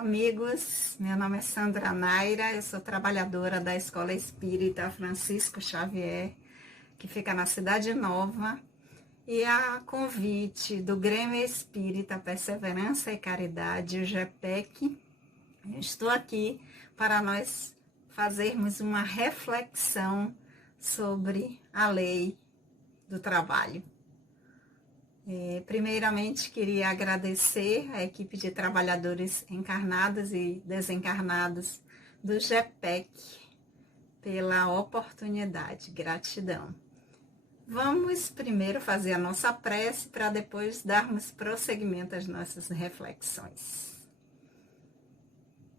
amigos, meu nome é Sandra Naira, eu sou trabalhadora da Escola Espírita Francisco Xavier, que fica na Cidade Nova, e a convite do Grêmio Espírita Perseverança e Caridade, o GEPEC, eu estou aqui para nós fazermos uma reflexão sobre a lei do trabalho. Primeiramente, queria agradecer à equipe de trabalhadores encarnados e desencarnados do GEPEC pela oportunidade. Gratidão. Vamos primeiro fazer a nossa prece para depois darmos prosseguimento às nossas reflexões.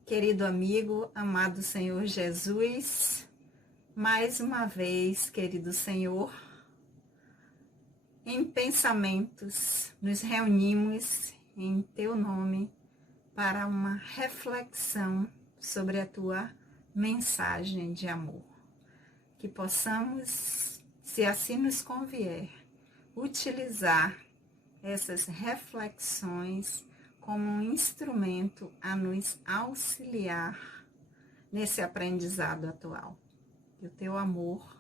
Querido amigo, amado Senhor Jesus, mais uma vez, querido Senhor, em pensamentos, nos reunimos em Teu nome para uma reflexão sobre a Tua mensagem de amor. Que possamos, se assim nos convier, utilizar essas reflexões como um instrumento a nos auxiliar nesse aprendizado atual. Que o Teu amor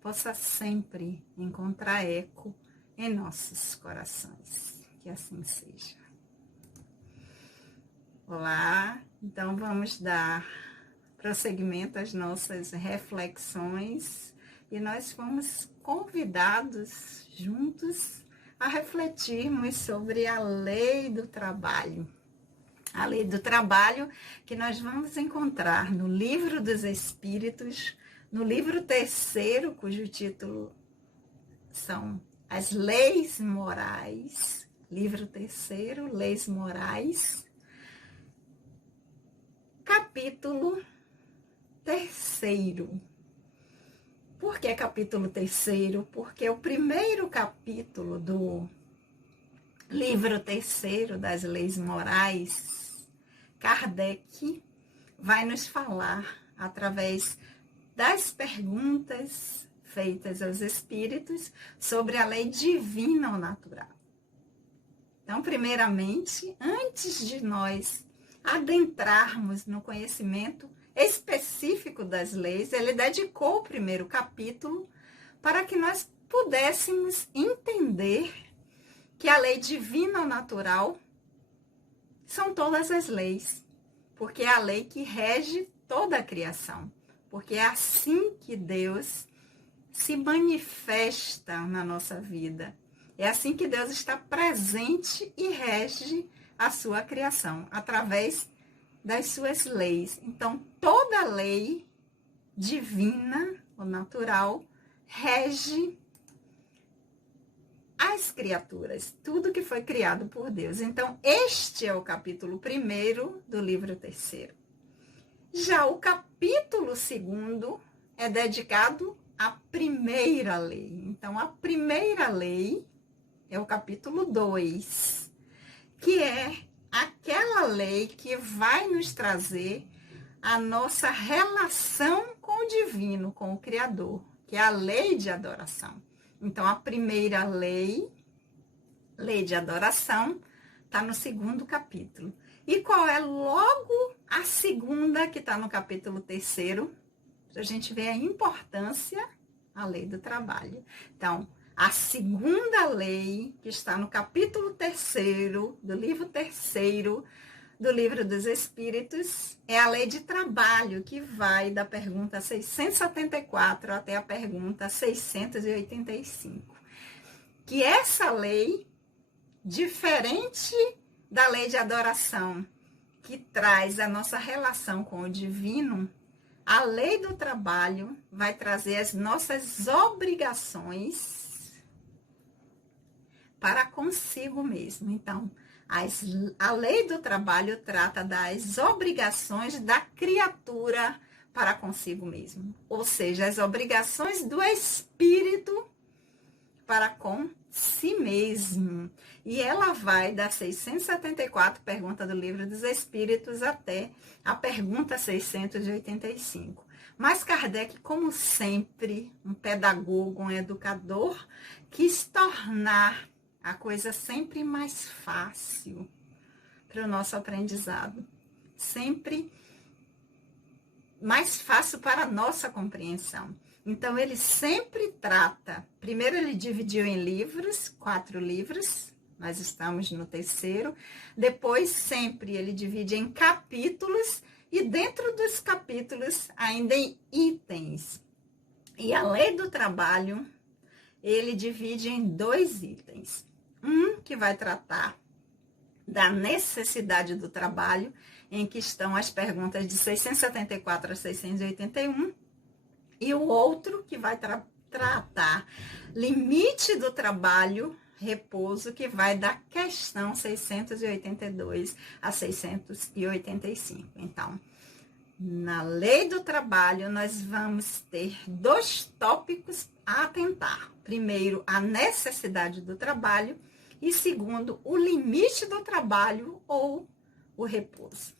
possa sempre encontrar eco em nossos corações. Que assim seja. Olá, então vamos dar prosseguimento às nossas reflexões e nós fomos convidados juntos a refletirmos sobre a lei do trabalho. A lei do trabalho que nós vamos encontrar no Livro dos Espíritos, no livro 3º, cujo título são As Leis Morais, livro 3º, Leis Morais, capítulo 3º. Por que capítulo 3º? Porque o primeiro capítulo do livro 3º das Leis Morais, Kardec vai nos falar através das perguntas feitas aos espíritos sobre a lei divina ou natural. Então, primeiramente, antes de nós adentrarmos no conhecimento específico das leis, ele dedicou o primeiro capítulo para que nós pudéssemos entender que a lei divina ou natural são todas as leis, porque é a lei que rege toda a criação, porque é assim que Deus se manifesta na nossa vida. É assim que Deus está presente e rege a sua criação, através das suas leis. Então, toda lei divina ou natural rege as criaturas, tudo que foi criado por Deus. Então, este é o capítulo 1º do livro 3º. Já o capítulo 2º é dedicado à primeira lei. Então, a primeira lei é o capítulo 2, que é aquela lei que vai nos trazer a nossa relação com o divino, com o Criador, que é a lei de adoração. Então, a primeira lei, lei de adoração, está no 2º capítulo. E qual é logo a segunda, que está no capítulo 3º? Para a gente ver a importância, a lei do trabalho. Então, a segunda lei, que está no capítulo 3º, do livro 3º, do Livro dos Espíritos, é a lei de trabalho, que vai da pergunta 674 até a pergunta 685. Que essa lei, diferente da lei de adoração, que traz a nossa relação com o divino, a lei do trabalho vai trazer as nossas obrigações para consigo mesmo. Então, a lei do trabalho trata das obrigações da criatura para consigo mesmo. Ou seja, as obrigações do espírito para com si mesmo. E ela vai da 674, pergunta do Livro dos Espíritos, até a pergunta 685. Mas Kardec, como sempre, um pedagogo, um educador, quis tornar a coisa sempre mais fácil para o nosso aprendizado. sempre mais fácil para a nossa compreensão. Então, ele sempre trata, primeiro ele dividiu em livros, 4 livros, nós estamos no 3º, depois sempre ele divide em capítulos, e dentro dos capítulos ainda em itens. E a lei do trabalho, ele divide em 2 itens. Um que vai tratar da necessidade do trabalho, em que estão as perguntas de 674 a 681, e o outro que vai tratar limite do trabalho, repouso, que vai da questão 682 a 685. Então, na lei do trabalho, nós vamos ter 2 tópicos a atentar. Primeiro, a necessidade do trabalho, e segundo, o limite do trabalho ou o repouso.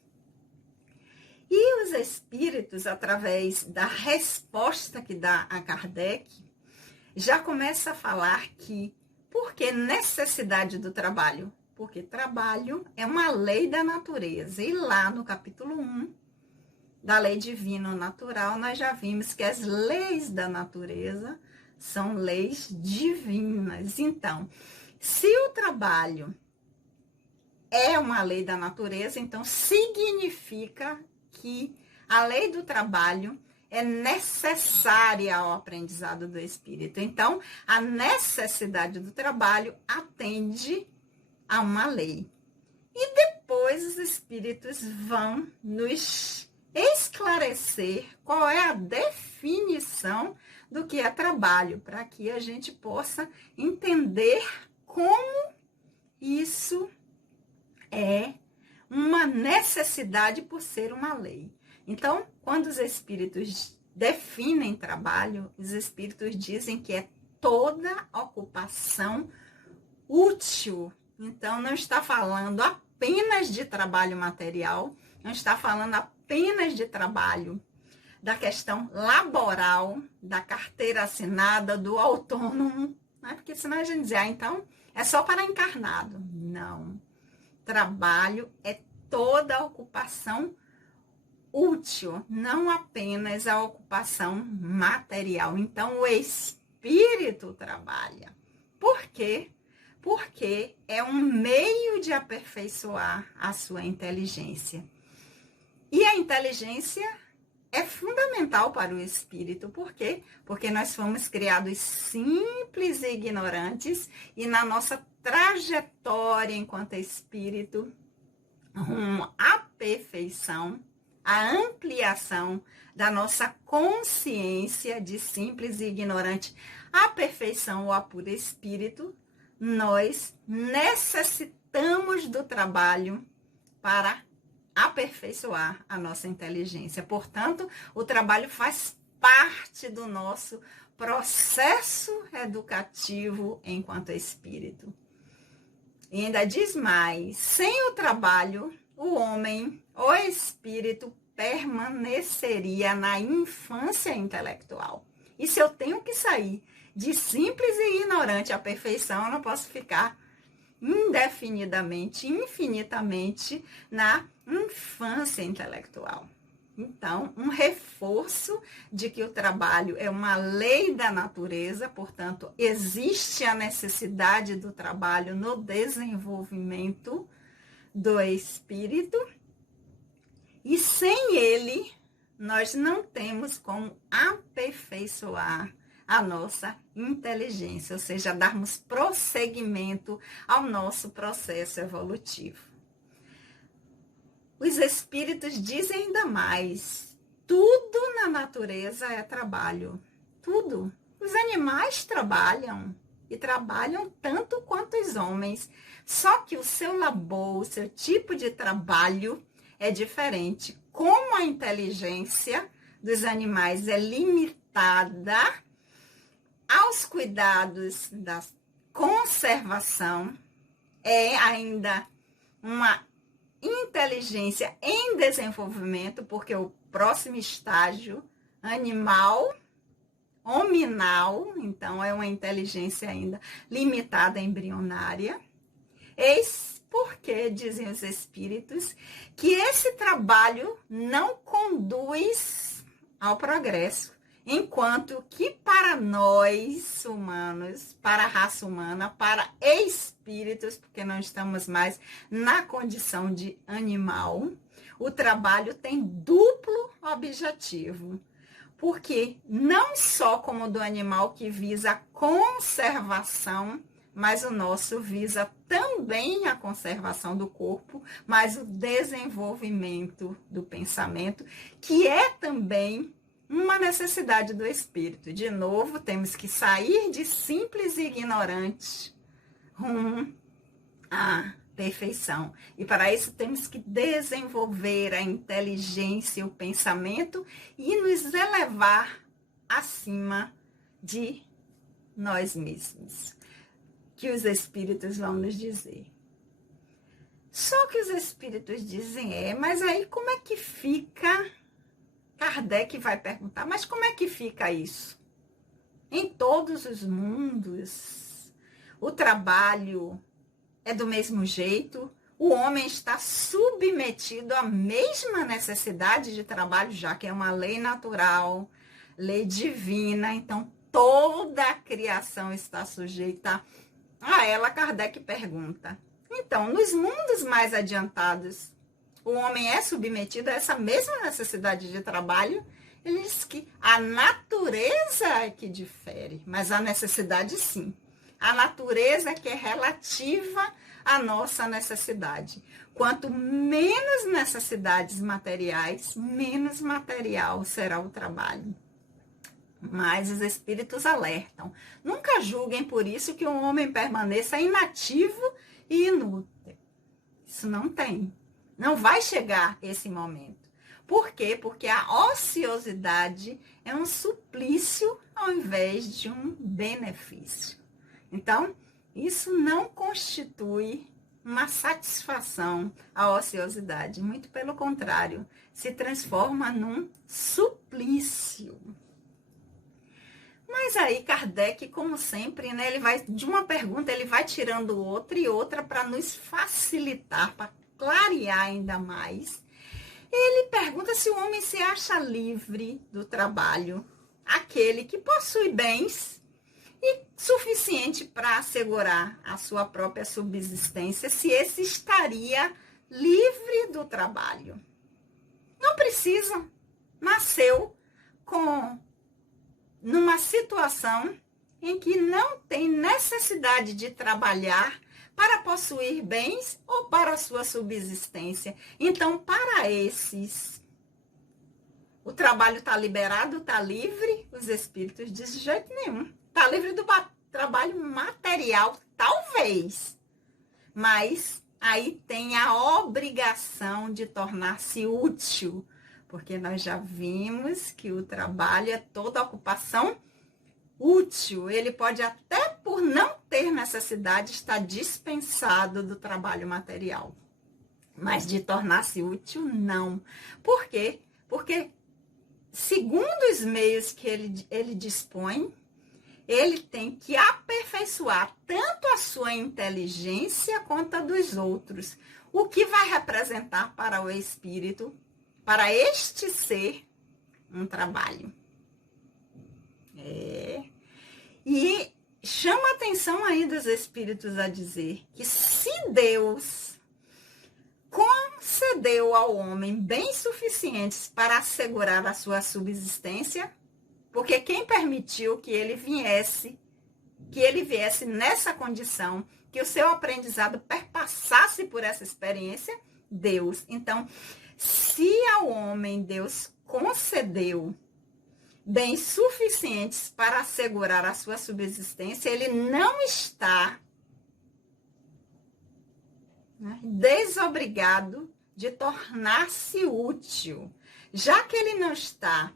E os espíritos, através da resposta que dá a Kardec, já começa a falar que, por que necessidade do trabalho? Porque trabalho é uma lei da natureza. E lá no capítulo 1 da lei divina natural, nós já vimos que as leis da natureza são leis divinas. Então, se o trabalho é uma lei da natureza, então significa que a lei do trabalho é necessária ao aprendizado do espírito. Então, a necessidade do trabalho atende a uma lei. E depois os espíritos vão nos esclarecer qual é a definição do que é trabalho, para que a gente possa entender como isso é uma necessidade por ser uma lei. Então, quando os espíritos definem trabalho, os espíritos dizem que é toda ocupação útil. Então, não está falando apenas de trabalho material, não está falando apenas de trabalho da questão laboral, da carteira assinada, do autônomo, né? Porque senão a gente diz, então é só para encarnado. Não. Trabalho é toda a ocupação útil, não apenas a ocupação material. Então, o espírito trabalha. Por quê? Porque é um meio de aperfeiçoar a sua inteligência. E a inteligência é fundamental para o espírito. Por quê? Porque nós fomos criados simples e ignorantes, e na nossa trajetória enquanto espírito, rumo à perfeição, a ampliação da nossa consciência de simples e ignorante à perfeição ou a puro espírito, nós necessitamos do trabalho para aperfeiçoar a nossa inteligência. Portanto, o trabalho faz parte do nosso processo educativo enquanto espírito. E ainda diz mais, sem o trabalho, o homem, o espírito, permaneceria na infância intelectual. E se eu tenho que sair de simples e ignorante à perfeição, eu não posso ficar indefinidamente, infinitamente na infância intelectual. Então, um reforço de que o trabalho é uma lei da natureza, portanto, existe a necessidade do trabalho no desenvolvimento do espírito, e sem ele, nós não temos como aperfeiçoar a nossa inteligência, ou seja, darmos prosseguimento ao nosso processo evolutivo. Os espíritos dizem ainda mais, tudo na natureza é trabalho, tudo. Os animais trabalham, e trabalham tanto quanto os homens, só que o seu labor, o seu tipo de trabalho é diferente. Como a inteligência dos animais é limitada aos cuidados da conservação, é ainda uma inteligência em desenvolvimento, porque o próximo estágio animal, hominal, então é uma inteligência ainda limitada, embrionária. porque dizem os espíritos que esse trabalho não conduz ao progresso, enquanto que para nós humanos, para a raça humana, para espíritos, porque não estamos mais na condição de animal, o trabalho tem duplo objetivo. Porque não só como o do animal que visa a conservação, mas o nosso visa também a conservação do corpo, mas o desenvolvimento do pensamento, que é também uma necessidade do espírito. De novo, temos que sair de simples e ignorantes rumo à perfeição. E para isso temos que desenvolver a inteligência e o pensamento e nos elevar acima de nós mesmos. Que os espíritos vão nos dizer. Só que os espíritos dizem, mas aí como é que fica? Kardec vai perguntar, mas como é que fica isso? Em todos os mundos, o trabalho é do mesmo jeito, o homem está submetido à mesma necessidade de trabalho, já que é uma lei natural, lei divina, então toda a criação está sujeita a ela. Kardec pergunta, então, nos mundos mais adiantados, o homem é submetido a essa mesma necessidade de trabalho? Ele diz que a natureza é que difere, mas a necessidade sim. A natureza que é relativa à nossa necessidade. Quanto menos necessidades materiais, menos material será o trabalho. Mas os espíritos alertam. Nunca julguem por isso que um homem permaneça inativo e inútil. Isso não tem. Não vai chegar esse momento. Por quê? Porque a ociosidade é um suplício ao invés de um benefício. Então, isso não constitui uma satisfação à ociosidade. Muito pelo contrário, se transforma num suplício. Mas aí Kardec, como sempre, né, ele vai de uma pergunta, ele vai tirando outra e outra para nos facilitar, para clarear ainda mais. Ele pergunta se o homem se acha livre do trabalho, aquele que possui bens e suficiente para assegurar a sua própria subsistência, se esse estaria livre do trabalho. Não precisa, nasceu numa situação em que não tem necessidade de trabalhar para possuir bens ou para a sua subsistência. Então, para esses, o trabalho está liberado, está livre? Os espíritos dizem de jeito nenhum. Está livre do trabalho material, talvez. Mas aí tem a obrigação de tornar-se útil. Porque nós já vimos que o trabalho é toda ocupação útil. Ele pode até por não ter necessidade estar dispensado do trabalho material. Mas de tornar-se útil, não. Por quê? Porque, segundo os meios que ele dispõe, ele tem que aperfeiçoar tanto a sua inteligência quanto a dos outros. O que vai representar para o espírito, para este ser, um trabalho. E chama a atenção aí dos espíritos a dizer que se Deus concedeu ao homem bens suficientes para assegurar a sua subsistência, porque quem permitiu que ele viesse nessa condição, que o seu aprendizado perpassasse por essa experiência? Deus. Então, se ao homem Deus concedeu bens suficientes para assegurar a sua subsistência, ele não está desobrigado de tornar-se útil. Já que ele não está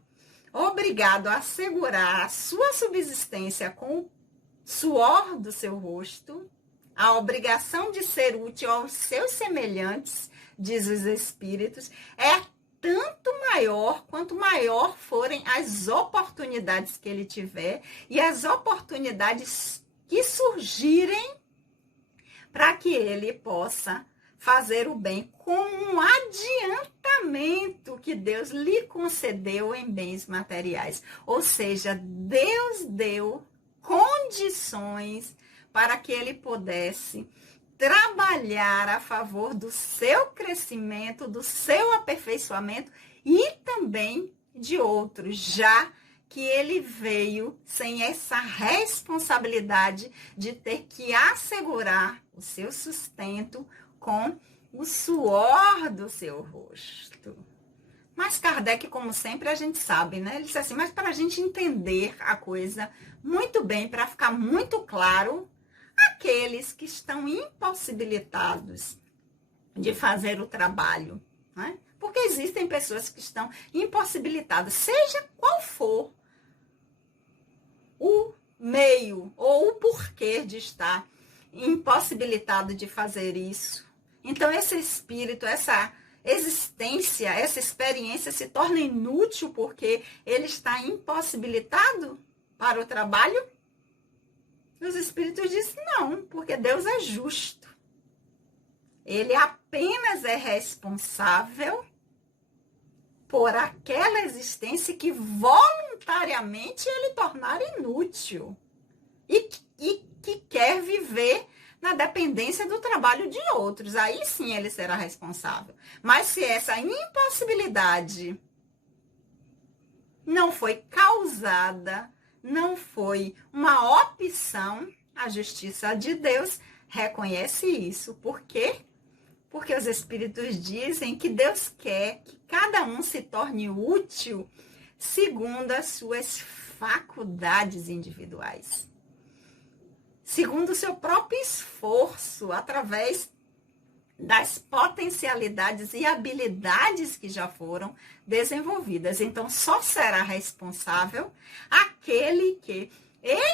obrigado a assegurar a sua subsistência com o suor do seu rosto, a obrigação de ser útil aos seus semelhantes, diz os espíritos, é tanto maior quanto maior forem as oportunidades que ele tiver e as oportunidades que surgirem para que ele possa fazer o bem com um adiantamento que Deus lhe concedeu em bens materiais. Ou seja, Deus deu condições para que ele pudesse trabalhar a favor do seu crescimento, do seu aperfeiçoamento e também de outros, já que ele veio sem essa responsabilidade de ter que assegurar o seu sustento com o suor do seu rosto. Mas Kardec, como sempre, a gente sabe, né? Ele disse assim, mas para a gente entender a coisa muito bem, para ficar muito claro, aqueles que estão impossibilitados de fazer o trabalho, né? Porque existem pessoas que estão impossibilitadas, seja qual for o meio ou o porquê de estar impossibilitado de fazer isso. Então, esse espírito, essa existência, essa experiência se torna inútil porque ele está impossibilitado para o trabalho? Os espíritos dizem não, porque Deus é justo. Ele apenas é responsável por aquela existência que voluntariamente ele tornar inútil e que quer viver na dependência do trabalho de outros. Aí sim ele será responsável. Mas se essa impossibilidade não foi causada, não foi uma opção, a justiça de Deus reconhece isso. Por quê? Porque os espíritos dizem que Deus quer que cada um se torne útil segundo as suas faculdades individuais, segundo o seu próprio esforço, através das potencialidades e habilidades que já foram desenvolvidas. Então, só será responsável aquele que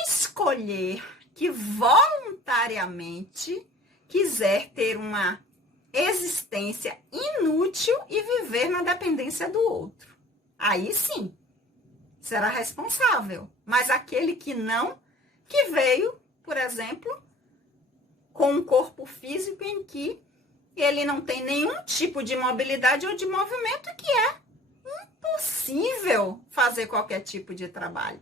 escolher, que voluntariamente quiser ter uma existência inútil e viver na dependência do outro. Aí sim, será responsável. Mas aquele que não, que veio, por exemplo, com um corpo físico em que ele não tem nenhum tipo de mobilidade ou de movimento, que é impossível fazer qualquer tipo de trabalho.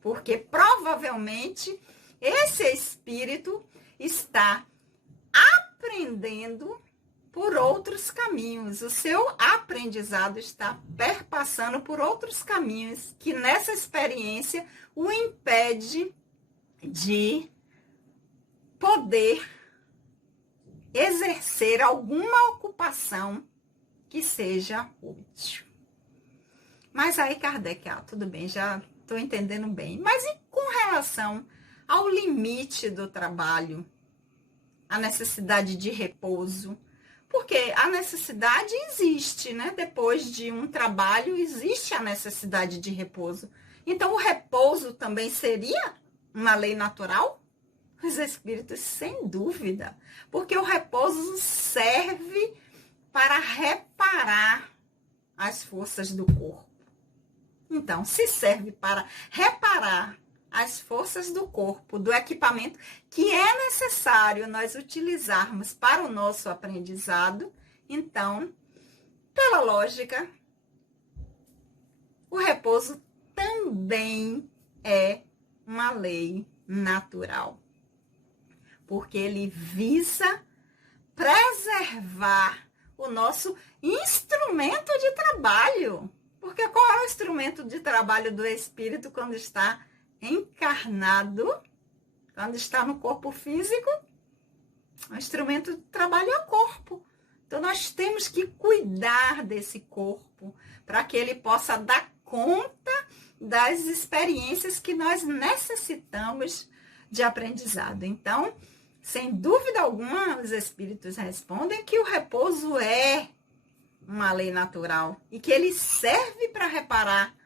Porque provavelmente esse espírito está aprendendo por outros caminhos. O seu aprendizado está perpassando por outros caminhos que nessa experiência o impede de poder exercer alguma ocupação que seja útil. Mas aí Kardec, tudo bem, já estou entendendo bem. Mas e com relação ao limite do trabalho, a necessidade de repouso? Porque a necessidade existe, né? Depois de um trabalho, existe a necessidade de repouso. Então, o repouso também seria uma lei natural? Os espíritos, sem dúvida. Porque o repouso serve para reparar as forças do corpo. Então, se serve para reparar as forças do corpo, do equipamento que é necessário nós utilizarmos para o nosso aprendizado, então, pela lógica, o repouso também é uma lei natural. Porque ele visa preservar o nosso instrumento de trabalho. Porque qual é o instrumento de trabalho do espírito quando está encarnado, quando está no corpo físico? O instrumento de trabalho é o corpo. Então, nós temos que cuidar desse corpo para que ele possa dar conta das experiências que nós necessitamos de aprendizado. Então, sem dúvida alguma, os espíritos respondem que o repouso é uma lei natural e que ele serve para reparar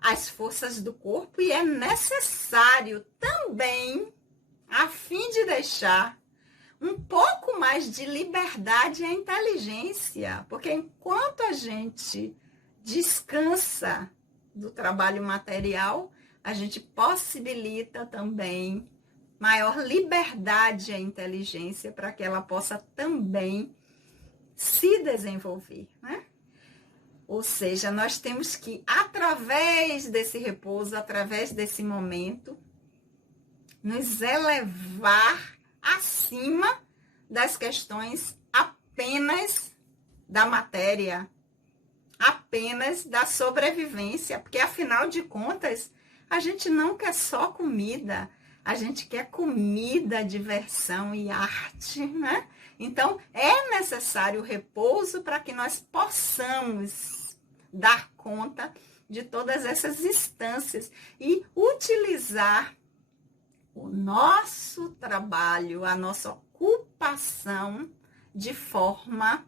as forças do corpo e é necessário também a fim de deixar um pouco mais de liberdade à inteligência, porque enquanto a gente descansa do trabalho material, a gente possibilita também maior liberdade à inteligência para que ela possa também se desenvolver, né? Ou seja, nós temos que, através desse repouso, através desse momento, nos elevar acima das questões apenas da matéria, apenas da sobrevivência, porque afinal de contas, a gente não quer só comida, a gente quer comida, diversão e arte, né? Então, é necessário o repouso para que nós possamos dar conta de todas essas instâncias e utilizar o nosso trabalho, a nossa ocupação de forma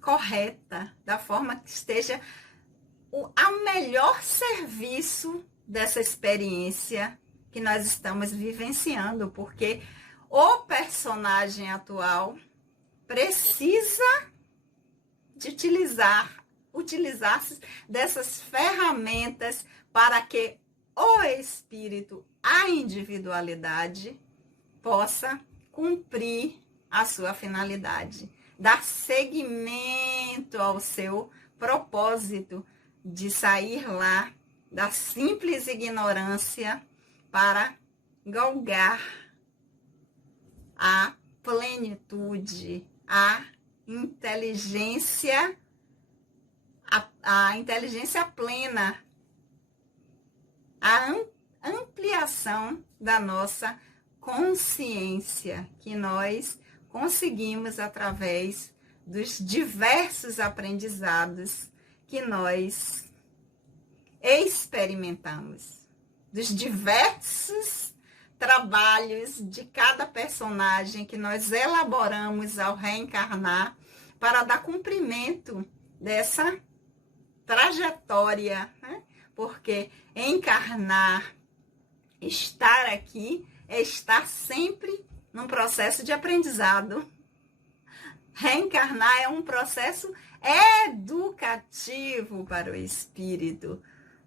correta, da forma que esteja a melhor serviço dessa experiência que nós estamos vivenciando, porque o personagem atual precisa de utilizar-se dessas ferramentas para que o espírito, a individualidade, possa cumprir a sua finalidade, dar seguimento ao seu propósito de sair lá da simples ignorância para galgar a plenitude, a inteligência plena, a ampliação da nossa consciência que nós conseguimos através dos diversos aprendizados que nós experimentamos, dos diversos trabalhos de cada personagem que nós elaboramos ao reencarnar para dar cumprimento dessa trajetória, né? Porque encarnar, estar aqui, é estar sempre num processo de aprendizado. Reencarnar é um processo educativo para o espírito.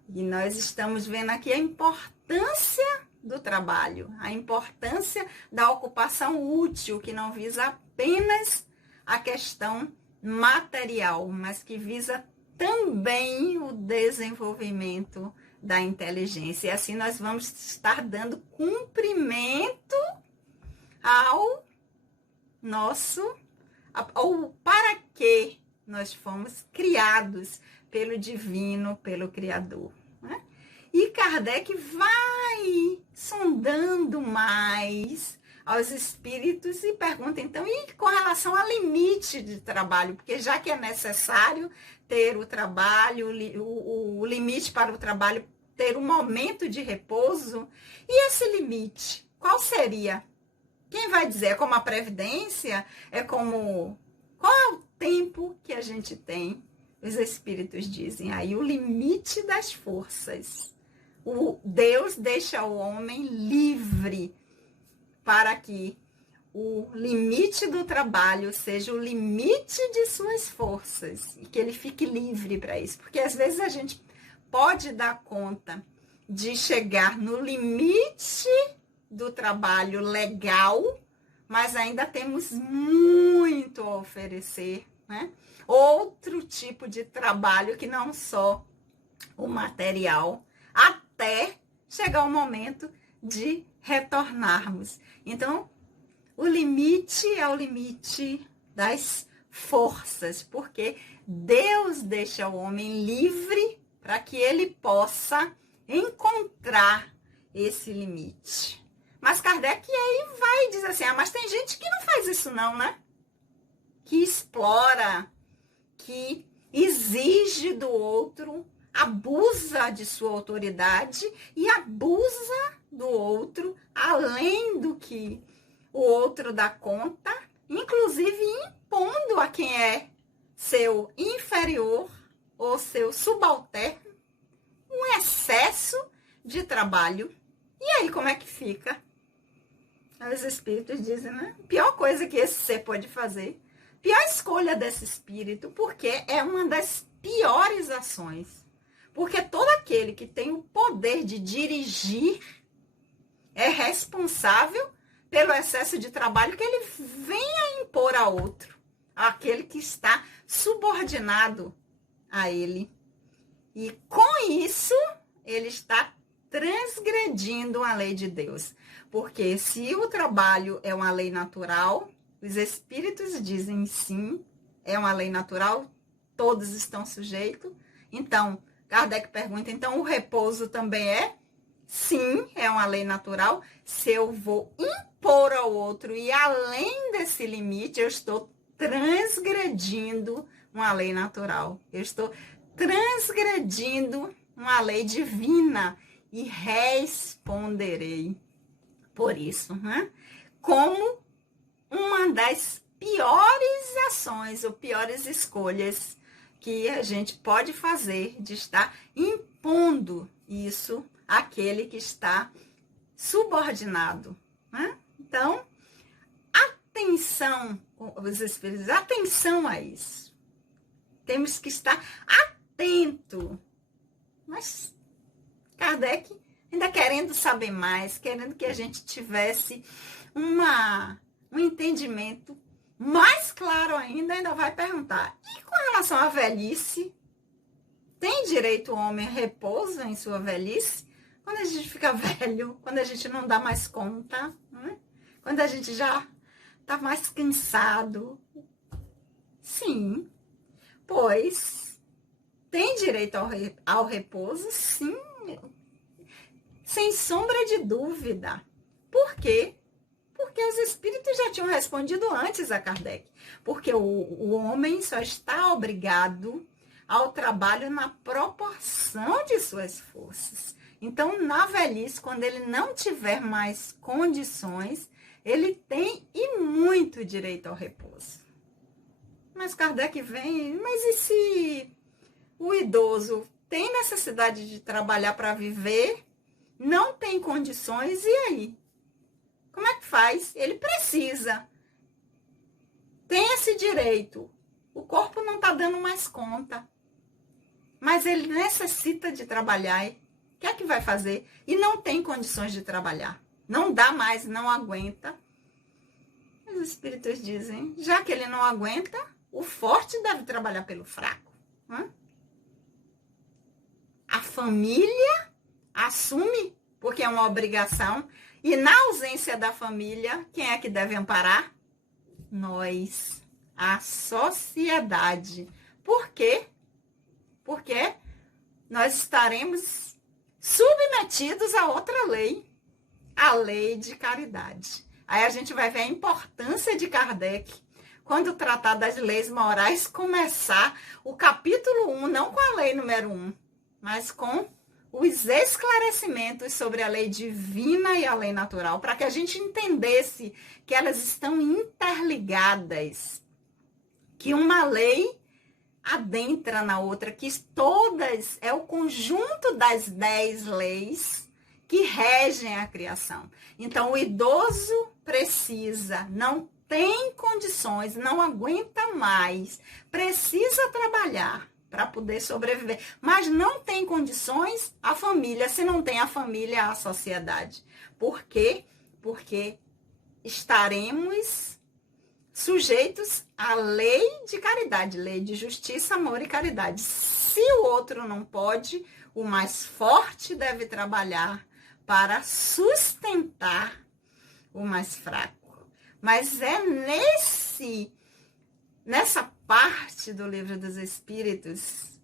E nós estamos vendo aqui a importância do trabalho, a importância da ocupação útil, que não visa apenas a questão material, mas que visa também o desenvolvimento da inteligência. E assim nós vamos estar dando cumprimento ao para que nós fomos criados pelo divino, pelo Criador, né? E Kardec vai sondando mais aos espíritos e pergunta, então, e com relação ao limite de trabalho? Porque já que é necessário ter o trabalho, o limite para o trabalho, ter um momento de repouso, e esse limite, qual seria? Quem vai dizer? É como a previdência? É como... Qual é o tempo que a gente tem? Os espíritos dizem aí o limite das forças. Deus deixa o homem livre para que o limite do trabalho seja o limite de suas forças e que ele fique livre para isso. Porque às vezes a gente pode dar conta de chegar no limite do trabalho legal, mas ainda temos muito a oferecer, né? Outro tipo de trabalho que não só o material, até chegar o momento de retornarmos. Então, o limite é o limite das forças, porque Deus deixa o homem livre para que ele possa encontrar esse limite. Mas Kardec aí vai dizer assim, mas tem gente que não faz isso não, né? Que explora, que exige do outro, abusa de sua autoridade e abusa do outro, além do que o outro dá conta, inclusive impondo a quem é seu inferior ou seu subalterno um excesso de trabalho. E aí, como é que fica? Os espíritos dizem, né? Pior coisa que esse ser pode fazer, pior escolha desse espírito, porque é uma das piores ações. Porque todo aquele que tem o poder de dirigir é responsável pelo excesso de trabalho que ele vem a impor a outro, aquele que está subordinado a ele. E com isso, ele está transgredindo a lei de Deus. Porque se o trabalho é uma lei natural, os espíritos dizem sim, é uma lei natural, todos estão sujeitos. Então, Kardec pergunta, então o repouso também é? Sim, é uma lei natural. Se eu vou impor ao outro e além desse limite, eu estou transgredindo uma lei natural. Eu estou transgredindo uma lei divina e responderei por isso, né? Como uma das piores ações ou piores escolhas que a gente pode fazer de estar impondo isso àquele que está subordinado, né? Então, atenção, os espíritos, atenção a isso. Temos que estar atento. Mas Kardec ainda querendo saber mais, querendo que a gente tivesse um entendimento mais claro ainda vai perguntar, e com relação à velhice, tem direito o homem a repouso em sua velhice? Quando a gente fica velho, quando a gente não dá mais conta, né? Quando a gente já está mais cansado. Sim, pois tem direito ao repouso, sim, sem sombra de dúvida. Por quê? Porque os espíritos já tinham respondido antes a Kardec. Porque o homem só está obrigado ao trabalho na proporção de suas forças. Então, na velhice, quando ele não tiver mais condições, ele tem e muito direito ao repouso. Mas Kardec vem, mas e se o idoso tem necessidade de trabalhar para viver, não tem condições, e aí? Como é que faz? Ele precisa. Tem esse direito. O corpo não está dando mais conta. Mas ele necessita de trabalhar. O que é que vai fazer? E não tem condições de trabalhar. Não dá mais, não aguenta. Os espíritos dizem, já que ele não aguenta, o forte deve trabalhar pelo fraco. A família assume, porque é uma obrigação. E na ausência da família, quem é que deve amparar? Nós, a sociedade. Por quê? Porque nós estaremos submetidos a outra lei, a lei de caridade. Aí a gente vai ver a importância de Kardec quando tratar das leis morais começar o capítulo 1, não com a lei número 1, mas com os esclarecimentos sobre a lei divina e a lei natural, para que a gente entendesse que elas estão interligadas, que uma lei adentra na outra, que todas é o conjunto das 10 leis que regem a criação. Então, o idoso precisa, não tem condições, não aguenta mais, precisa trabalhar para poder sobreviver, mas não tem condições a família. Se não tem a família, a sociedade. Por quê? Porque estaremos sujeitos à lei de caridade, lei de justiça, amor e caridade. Se o outro não pode, o mais forte deve trabalhar para sustentar o mais fraco. Mas é nessa parte do Livro dos Espíritos,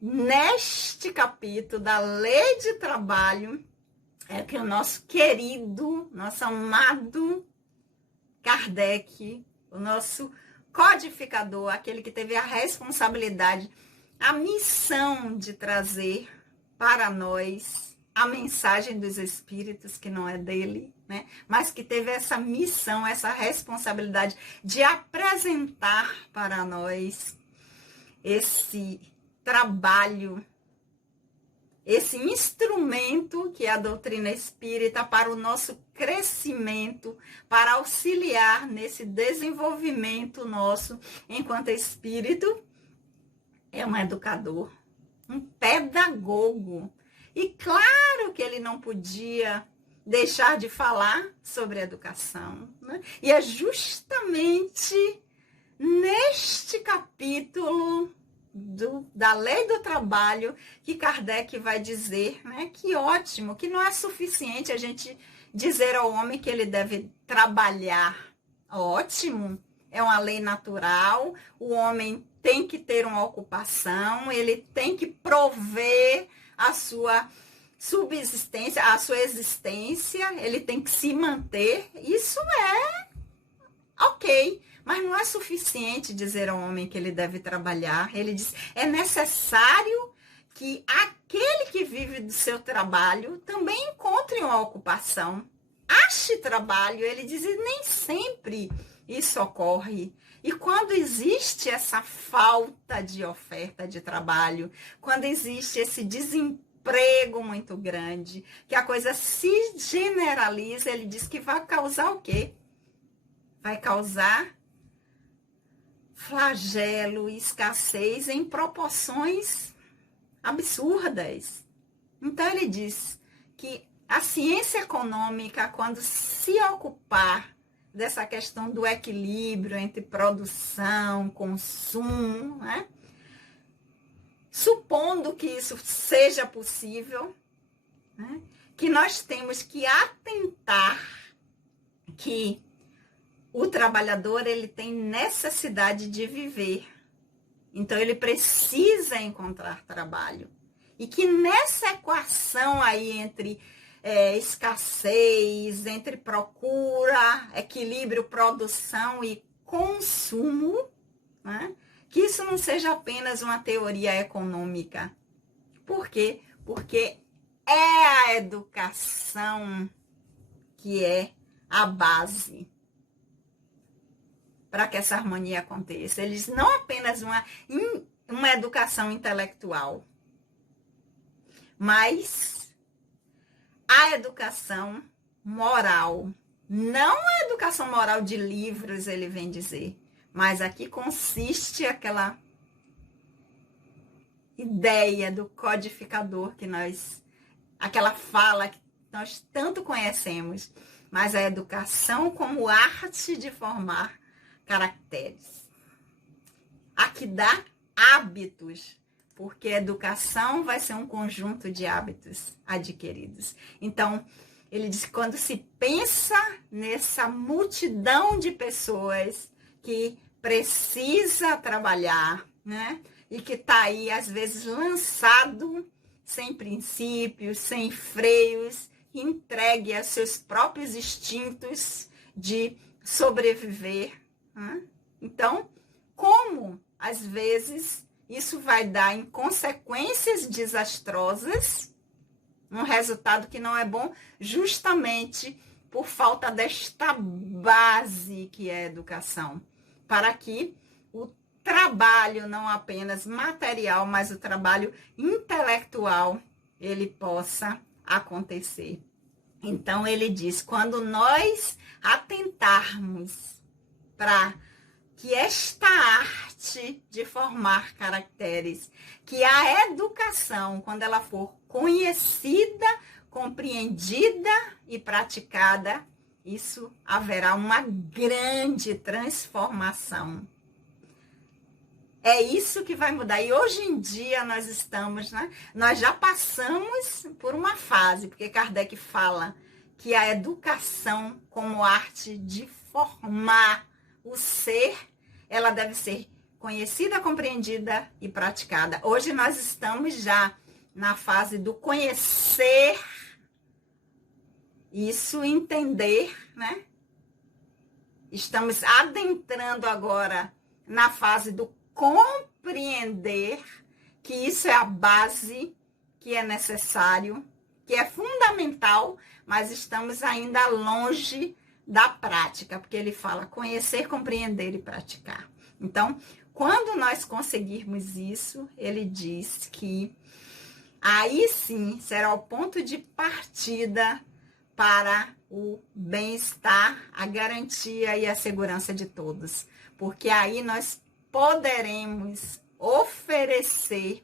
neste capítulo da lei de trabalho, é que o nosso querido, nosso amado Kardec, o nosso codificador, aquele que teve a responsabilidade, a missão de trazer para nós a mensagem dos Espíritos, que não é dele, né? Mas que teve essa missão, essa responsabilidade de apresentar para nós esse trabalho, esse instrumento que é a doutrina espírita para o nosso crescimento, para auxiliar nesse desenvolvimento nosso enquanto espírito. É um educador, um pedagogo. E claro que ele não podia deixar de falar sobre educação, né? E é justamente neste capítulo da Lei do Trabalho que Kardec vai dizer, né, que ótimo, que não é suficiente a gente dizer ao homem que ele deve trabalhar. Ótimo, é uma lei natural, o homem tem que ter uma ocupação, ele tem que prover a sua subsistência, a sua existência, ele tem que se manter. Isso é ok, mas não é suficiente dizer ao homem que ele deve trabalhar. Ele diz, é necessário que aquele que vive do seu trabalho também encontre uma ocupação. Ache trabalho, ele diz, e nem sempre isso ocorre. E quando existe essa falta de oferta de trabalho, quando existe esse desemprego muito grande, que a coisa se generaliza, ele diz que vai causar o quê? Vai causar flagelo e escassez em proporções absurdas. Então ele diz que a ciência econômica, quando se ocupar dessa questão do equilíbrio entre produção, consumo, né? Supondo que isso seja possível, né? Que nós temos que atentar que o trabalhador ele tem necessidade de viver, então ele precisa encontrar trabalho. E que nessa equação aí entre escassez, entre procura, equilíbrio, produção e consumo, né? Que isso não seja apenas uma teoria econômica. Por quê? Porque é a educação que é a base para que essa harmonia aconteça. Eles não apenas uma educação intelectual, mas a educação moral. Não a educação moral de livros, ele vem dizer, mas aqui consiste aquela ideia do codificador aquela fala que nós tanto conhecemos, mas a educação como arte de formar caracteres. Aqui dá hábitos, porque a educação vai ser um conjunto de hábitos adquiridos. Então, ele diz que quando se pensa nessa multidão de pessoas que precisa trabalhar, né? E que está aí, às vezes, lançado, sem princípios, sem freios, entregue a seus próprios instintos de sobreviver. Né? Então, como, às vezes, isso vai dar em consequências desastrosas, um resultado que não é bom, justamente por falta desta base que é a educação, para que o trabalho, não apenas material, mas o trabalho intelectual, ele possa acontecer. Então, ele diz, quando nós atentarmos para que esta arte de formar caracteres, que a educação, quando ela for conhecida, compreendida e praticada, isso haverá uma grande transformação. É isso que vai mudar. E hoje em dia nós estamos, né? Nós já passamos por uma fase, porque Kardec fala que a educação como arte de formar o ser, ela deve ser conhecida, compreendida e praticada. Hoje nós estamos já na fase do conhecer, isso entender, né? Estamos adentrando agora na fase do compreender, que isso é a base que é necessário, que é fundamental, mas estamos ainda longe da prática, porque ele fala conhecer, compreender e praticar. Então, quando nós conseguirmos isso, ele diz que aí sim será o ponto de partida para o bem-estar, a garantia e a segurança de todos. Porque aí nós poderemos oferecer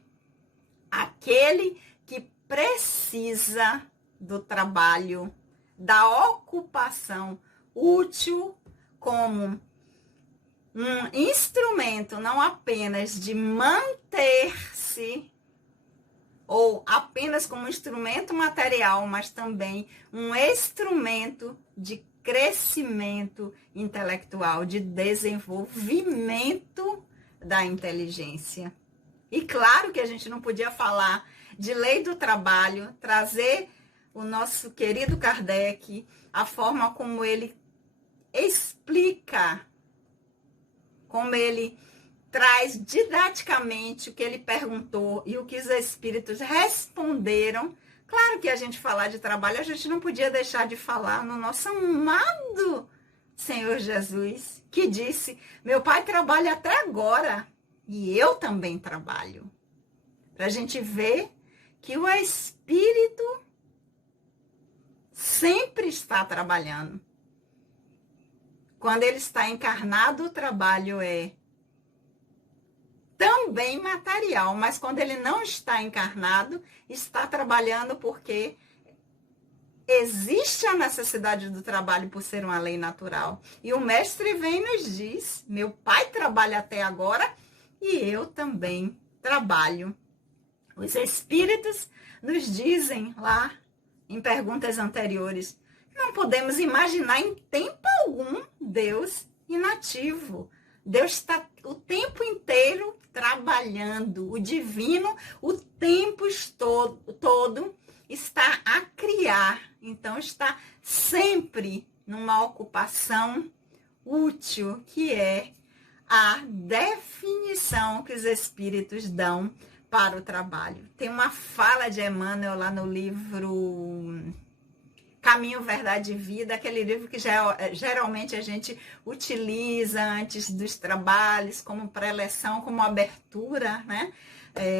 àquele que precisa do trabalho da ocupação útil como um instrumento não apenas de manter-se ou apenas como instrumento material, mas também um instrumento de crescimento intelectual, de desenvolvimento da inteligência. E claro que a gente não podia falar de lei do trabalho, trazer o nosso querido Kardec, a forma como ele explica, como ele traz didaticamente o que ele perguntou e o que os espíritos responderam. Claro que a gente falar de trabalho, a gente não podia deixar de falar no nosso amado Senhor Jesus, que disse, meu pai trabalha até agora e eu também trabalho. Para a gente ver que o espírito sempre está trabalhando. Quando ele está encarnado, o trabalho é também material, mas quando ele não está encarnado, está trabalhando porque existe a necessidade do trabalho por ser uma lei natural. E o mestre vem e nos diz, meu pai trabalha até agora e eu também trabalho. Os espíritos nos dizem lá, em perguntas anteriores, não podemos imaginar em tempo algum Deus inativo. Deus está o tempo inteiro trabalhando. O divino, o tempo todo está a criar. Então, está sempre numa ocupação útil, que é a definição que os espíritos dão para o trabalho. Tem uma fala de Emmanuel lá no livro Caminho, Verdade e Vida, aquele livro que geralmente a gente utiliza antes dos trabalhos, como pré-leção, como abertura, né?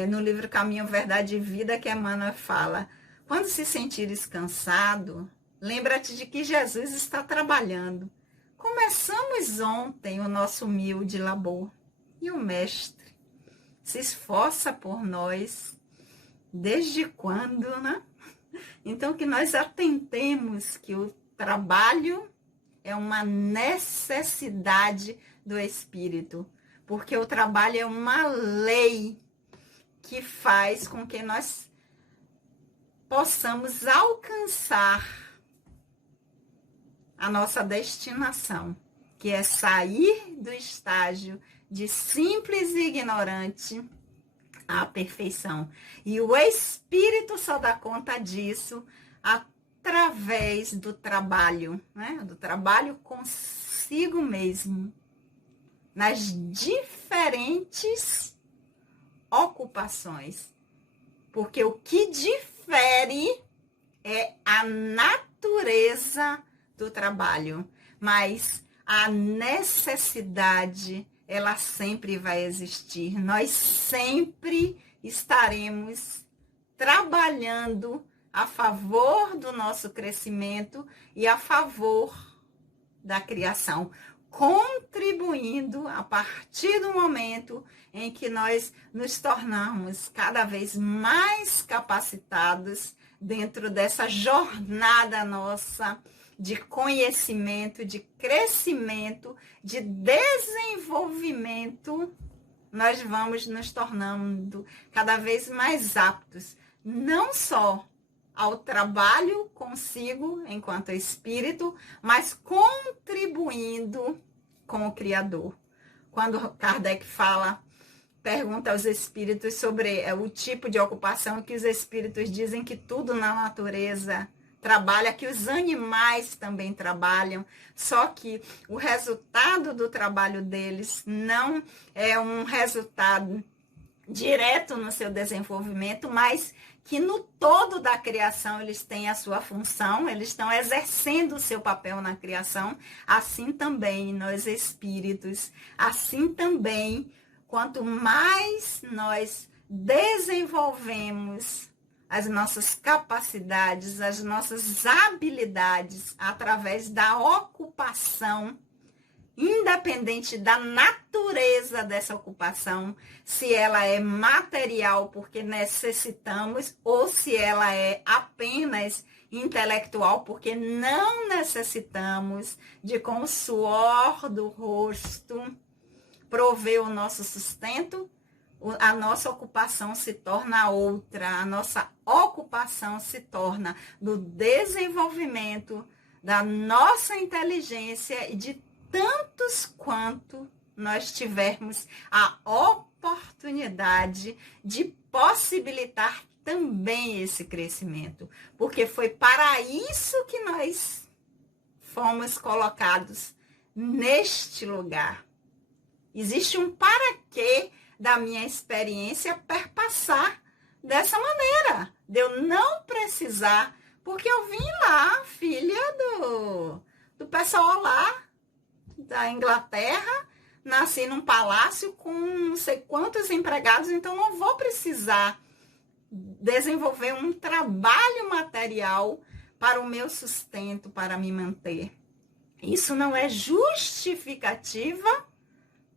No livro Caminho, Verdade e Vida, que Emmanuel fala, quando se sentires cansado, lembra-te de que Jesus está trabalhando. Começamos ontem o nosso humilde labor e o Mestre se esforça por nós. Desde quando, né? Então, que nós atentemos que o trabalho é uma necessidade do espírito, porque o trabalho é uma lei que faz com que nós possamos alcançar a nossa destinação, que é sair do estágio de simples e ignorante à perfeição. E o espírito só dá conta disso através do trabalho, né? Do trabalho consigo mesmo, nas diferentes ocupações. Porque o que difere é a natureza do trabalho, mas a necessidade, ela sempre vai existir. Nós sempre estaremos trabalhando a favor do nosso crescimento e a favor da criação, contribuindo a partir do momento em que nós nos tornarmos cada vez mais capacitados dentro dessa jornada nossa de conhecimento, de crescimento, de desenvolvimento. Nós vamos nos tornando cada vez mais aptos, não só ao trabalho consigo enquanto espírito, mas contribuindo com o Criador. Quando Kardec pergunta aos espíritos sobre o tipo de ocupação, que os espíritos dizem que tudo na natureza trabalha, que os animais também trabalham, só que o resultado do trabalho deles não é um resultado direto no seu desenvolvimento, mas que no todo da criação eles têm a sua função, eles estão exercendo o seu papel na criação. Assim também nós espíritos, assim também, quanto mais nós desenvolvemos as nossas capacidades, as nossas habilidades através da ocupação, independente da natureza dessa ocupação, se ela é material porque necessitamos ou se ela é apenas intelectual, porque não necessitamos de, com o suor do rosto, prover o nosso sustento. A nossa ocupação se torna outra, a nossa ocupação se torna do desenvolvimento da nossa inteligência e de tantos quanto nós tivermos a oportunidade de possibilitar também esse crescimento, porque foi para isso que nós fomos colocados neste lugar. Existe um para quê da minha experiência perpassar dessa maneira, de eu não precisar, porque eu vim lá, filha do pessoal lá da Inglaterra, nasci num palácio com não sei quantos empregados, então não vou precisar desenvolver um trabalho material para o meu sustento, para me manter. Isso não é justificativa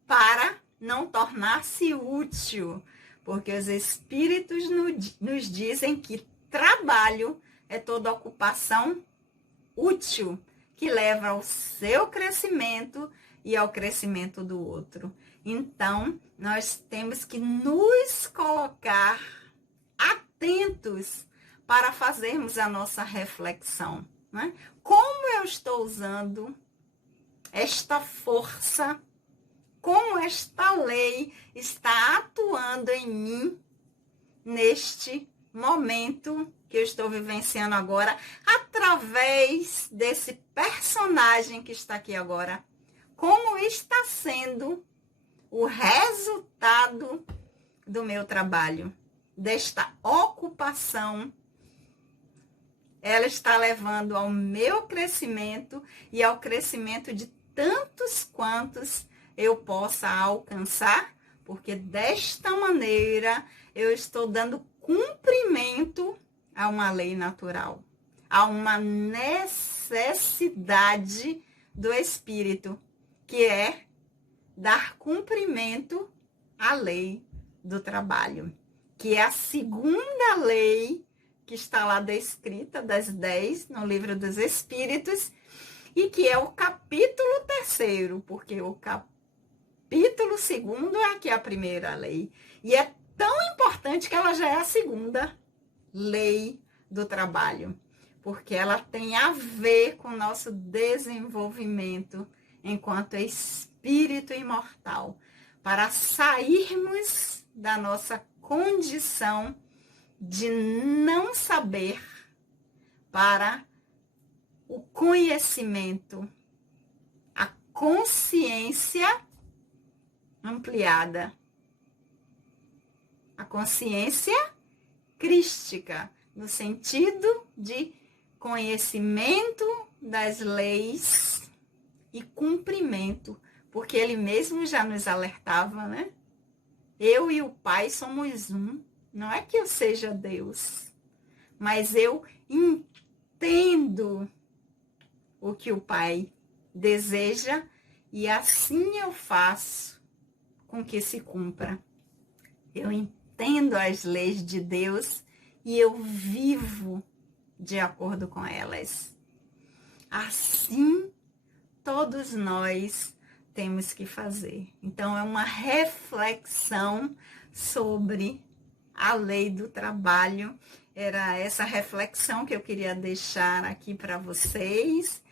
para não tornar-se útil, porque os espíritos nos dizem que trabalho é toda ocupação útil, que leva ao seu crescimento e ao crescimento do outro. Então, nós temos que nos colocar atentos para fazermos a nossa reflexão, né? Como eu estou usando esta força, como esta lei está atuando em mim neste momento que eu estou vivenciando agora, através desse personagem que está aqui agora. Como está sendo o resultado do meu trabalho, desta ocupação? Ela está levando ao meu crescimento e ao crescimento de tantos quantos eu possa alcançar, porque desta maneira eu estou dando cumprimento a uma lei natural, a uma necessidade do espírito, que é dar cumprimento à lei do trabalho, que é a segunda lei que está lá descrita, das 10, no Livro dos Espíritos, e que é o capítulo 3º, porque o capítulo 2º é aqui a primeira lei. E é tão importante que ela já é a segunda lei do trabalho, porque ela tem a ver com o nosso desenvolvimento enquanto espírito imortal, para sairmos da nossa condição de não saber para o conhecimento, a consciência ampliada, a consciência crística, no sentido de conhecimento das leis e cumprimento, porque ele mesmo já nos alertava, né? Eu e o Pai somos um. Não é que eu seja Deus, mas eu entendo o que o Pai deseja e assim eu faço com que se cumpra. Eu entendo as leis de Deus e eu vivo de acordo com elas. Assim, todos nós temos que fazer. Então, é uma reflexão sobre a lei do trabalho. Era essa reflexão que eu queria deixar aqui para vocês.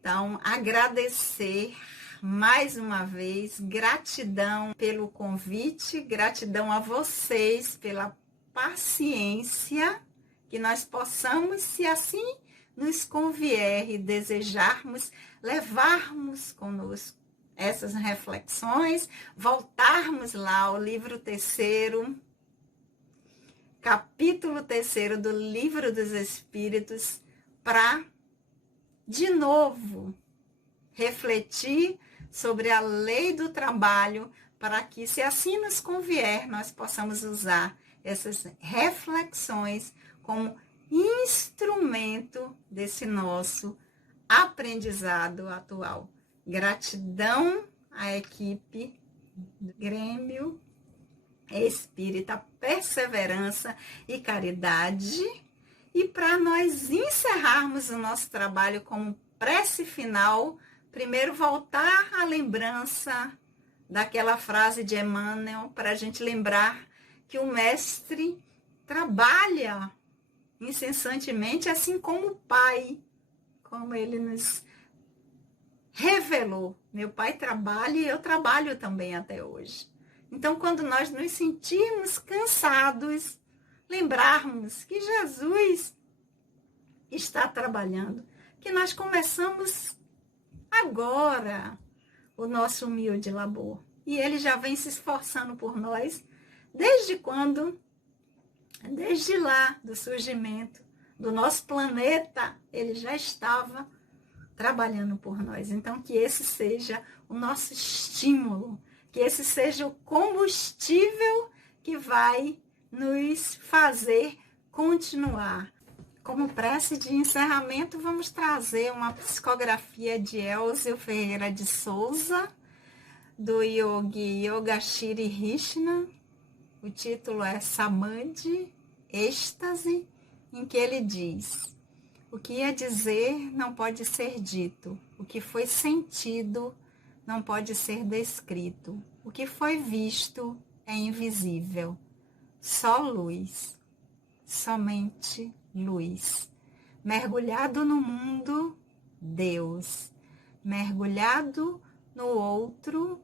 Então, agradecer mais uma vez, gratidão pelo convite, gratidão a vocês pela paciência, que nós possamos, se assim nos convier e desejarmos, levarmos conosco essas reflexões, voltarmos lá ao livro 3º, capítulo 3º do Livro dos Espíritos, para, de novo, refletir sobre a lei do trabalho, para que, se assim nos convier, nós possamos usar essas reflexões como instrumento desse nosso aprendizado atual. Gratidão à equipe do Grêmio Espírita Perseverança e Caridade, E para nós encerrarmos o nosso trabalho como prece final, primeiro voltar à lembrança daquela frase de Emmanuel, para a gente lembrar que o Mestre trabalha incessantemente, assim como o Pai, como ele nos revelou. Meu Pai trabalha e eu trabalho também até hoje. Então, quando nós nos sentirmos cansados, lembrarmos que Jesus está trabalhando, que nós começamos agora o nosso humilde labor. E ele já vem se esforçando por nós, desde quando? Desde lá do surgimento do nosso planeta, ele já estava trabalhando por nós. Então, que esse seja o nosso estímulo, que esse seja o combustível que vai nos fazer continuar. Como prece de encerramento, vamos trazer uma psicografia de Elzio Ferreira de Souza, do yogi Yogashiri Krishna. O título é Samadhi, êxtase, em que ele diz: o que ia dizer não pode ser dito, o que foi sentido não pode ser descrito, o que foi visto é invisível. Só luz, somente luz. Mergulhado no mundo, Deus. Mergulhado no outro,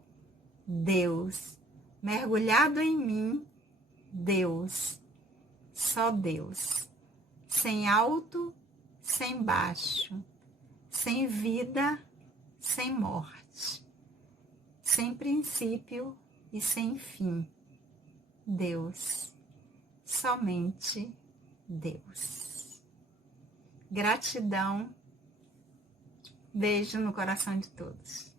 Deus. Mergulhado em mim, Deus. Só Deus. Sem alto, sem baixo. Sem vida, sem morte. Sem princípio e sem fim. Deus. Somente Deus. Gratidão. Beijo no coração de todos.